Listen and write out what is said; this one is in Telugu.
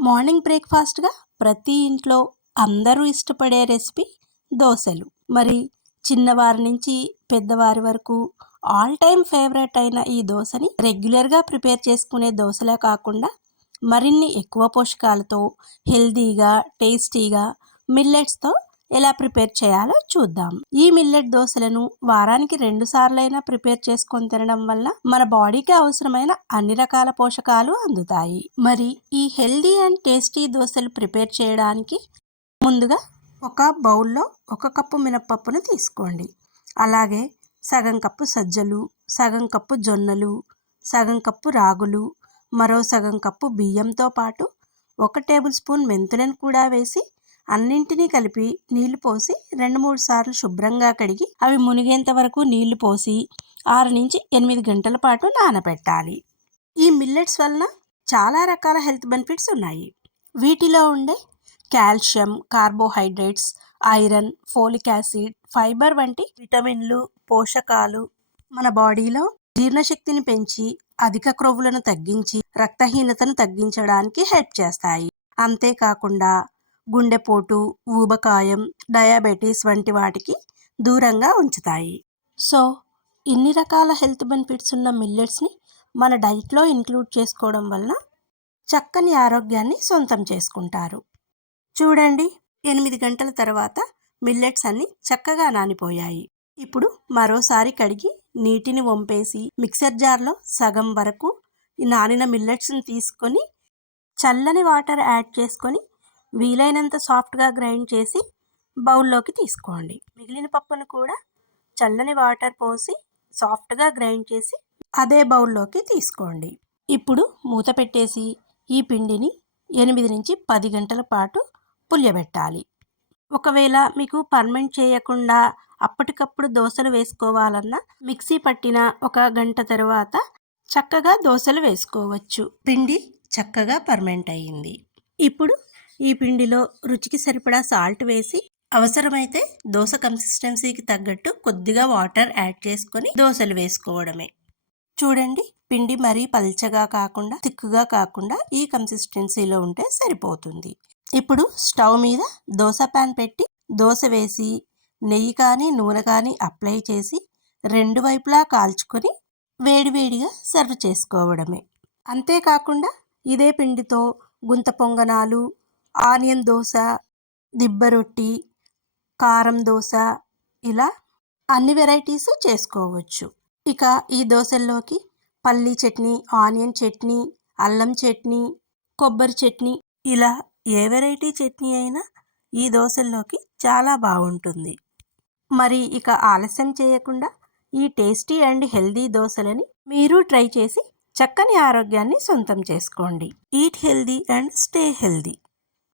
మార్నింగ్ బ్రేక్ఫాస్ట్గా ప్రతి ఇంట్లో అందరూ ఇష్టపడే రెసిపీ దోశలు. మరి చిన్నవారి నుంచి పెద్దవారి వరకు ఆల్ టైమ్ ఫేవరెట్ అయిన ఈ దోశని రెగ్యులర్గా ప్రిపేర్ చేసుకునే దోశలే కాకుండా మరిన్ని ఎక్కువ పోషకాలతో హెల్దీగా టేస్టీగా మిల్లెట్స్తో ఎలా ప్రిపేర్ చేయాలో చూద్దాం. ఈ మిల్లెట్ దోశలను వారానికి రెండు సార్లైనా ప్రిపేర్ చేసుకొని తినడం వల్ల మన బాడీకి అవసరమైన అన్ని రకాల పోషకాలు అందుతాయి. మరి ఈ హెల్దీ అండ్ టేస్టీ దోశలు ప్రిపేర్ చేయడానికి ముందుగా ఒక బౌల్లో ఒక కప్పు మినప్పప్పును తీసుకోండి. అలాగే సగం కప్పు సజ్జలు సగం కప్పు జొన్నలు సగం కప్పు రాగులు మరో సగం కప్పు బియ్యంతో పాటు ఒక టేబుల్ స్పూన్ మెంతులను కూడా వేసి అన్నింటినీ కలిపి నీళ్ళు పోసి రెండు మూడు సార్లు శుభ్రంగా కడిగి అవి మునిగేంత వరకు నీళ్ళు పోసి ఆరు నుంచి ఎనిమిది గంటల పాటు నానబెట్టాలి. ఈ మిల్లెట్స్ వలన చాలా రకాల హెల్త్ బెనిఫిట్స్ ఉన్నాయి. వీటిలో ఉండే calcium carbohydrates iron folic acid fibre వంటి విటమిన్లు పోషకాలు మన బాడీలో జీర్ణశక్తిని పెంచి అధిక క్రొవ్వులను తగ్గించి రక్తహీనతను తగ్గించడానికి హెల్ప్ చేస్తాయి. అంతేకాకుండా గుండెపోటు ఊబకాయం డయాబెటీస్ వంటి వాటికి దూరంగా ఉంచుతాయి. సో ఇన్ని రకాల హెల్త్ బెనిఫిట్స్ ఉన్న మిల్లెట్స్ని మన డైట్లో ఇంక్లూడ్ చేసుకోవడం వలన చక్కని ఆరోగ్యాన్ని సొంతం చేసుకుంటారు. చూడండి ఎనిమిది గంటల తర్వాత మిల్లెట్స్ అన్ని చక్కగా నానిపోయాయి. ఇప్పుడు మరోసారి కడిగి నీటిని వంపేసి మిక్సర్ జార్లో సగం వరకు నానిన మిల్లెట్స్ని తీసుకొని చల్లని వాటర్ యాడ్ చేసుకొని వీలైనంత సాఫ్ట్గా గ్రైండ్ చేసి బౌల్లోకి తీసుకోండి. మిగిలిన పప్పును కూడా చల్లని వాటర్ పోసి సాఫ్ట్గా గ్రైండ్ చేసి అదే బౌల్లోకి తీసుకోండి. ఇప్పుడు మూత పెట్టేసి ఈ పిండిని ఎనిమిది నుంచి పది గంటల పాటు పులియబెట్టాలి. ఒకవేళ మీకు పర్మెంట్ చేయకుండా అప్పటికప్పుడు దోశలు వేసుకోవాలన్నా మిక్సీ పట్టిన ఒక గంట తర్వాత చక్కగా దోశలు వేసుకోవచ్చు. పిండి చక్కగా పర్మెంట్ అయ్యింది ఇప్పుడు ఈ పిండిలో రుచికి సరిపడా సాల్ట్ వేసి అవసరమైతే దోశ కన్సిస్టెన్సీకి తగ్గట్టు కొద్దిగా వాటర్ యాడ్ చేసుకొని దోశలు వేసుకోవడమే. చూడండి పిండి మరీ పల్చగా కాకుండా తిక్కుగా కాకుండా ఈ కన్సిస్టెన్సీలో ఉంటే సరిపోతుంది. ఇప్పుడు స్టవ్ మీద దోశ ప్యాన్ పెట్టి దోశ వేసి నెయ్యి కానీ నూనె కానీ అప్లై చేసి రెండు వైపులా కాల్చుకొని వేడివేడిగా సర్వ్ చేసుకోవడమే. అంతేకాకుండా ఇదే పిండితో గుంత పొంగనాలు ఆనియన్ దోశ దిబ్బ రొట్టి కారం దోశ ఇలా అన్ని వెరైటీస్ చేసుకోవచ్చు. ఇక ఈ దోశల్లోకి పల్లీ చట్నీ ఆనియన్ చట్నీ అల్లం చట్నీ కొబ్బరి చట్నీ ఇలా ఏ వెరైటీ చట్నీ అయినా ఈ దోశల్లోకి చాలా బాగుంటుంది. మరి ఇక ఆలస్యం చేయకుండా ఈ టేస్టీ అండ్ హెల్దీ దోశలని మీరు ట్రై చేసి చక్కని ఆరోగ్యాన్ని సొంతం చేసుకోండి. Eat healthy and stay healthy